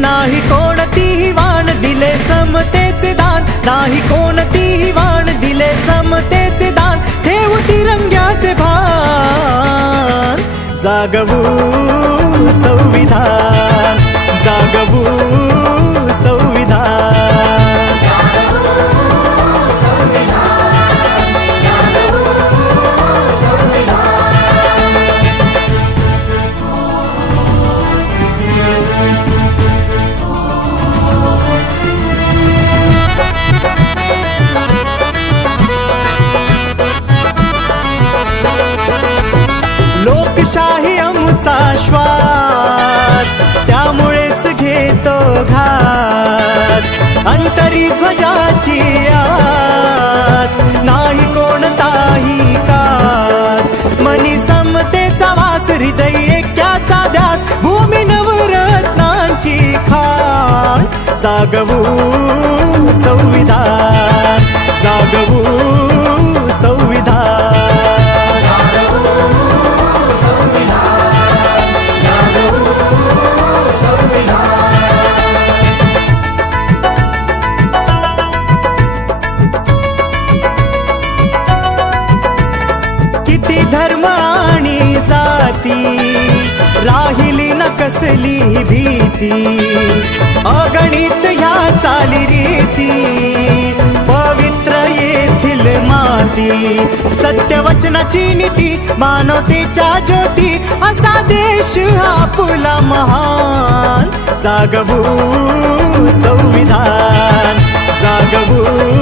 नाही कोणतीही वाण दिले समतेचे दान, नाही कोणतीही वाण दिले समतेचे दान, ठेवू तिरंग्याचे भान, जागवू संविधान, जागवू संविधान। लोकशाही आमचा श्वास, त्यामुळेच घेतो घास, अंतरी ध्वजाची आस, नाही कोणताही कास, मनी समतेचा वास, हृदय ऐक्याचा ध्यास, भूमी नवरत्नांची खाण, जागवू संविधान, जागवू संविधान। किती धर्म आणि जाती, राहिली न कसली भीती, अगणित ह्या चालीरीती, पवित्र येथील माती, सत्यवचनाची नीती, मानवतेच्या ज्योती, असा देश आपला महान, जागवू संविधान, जागवू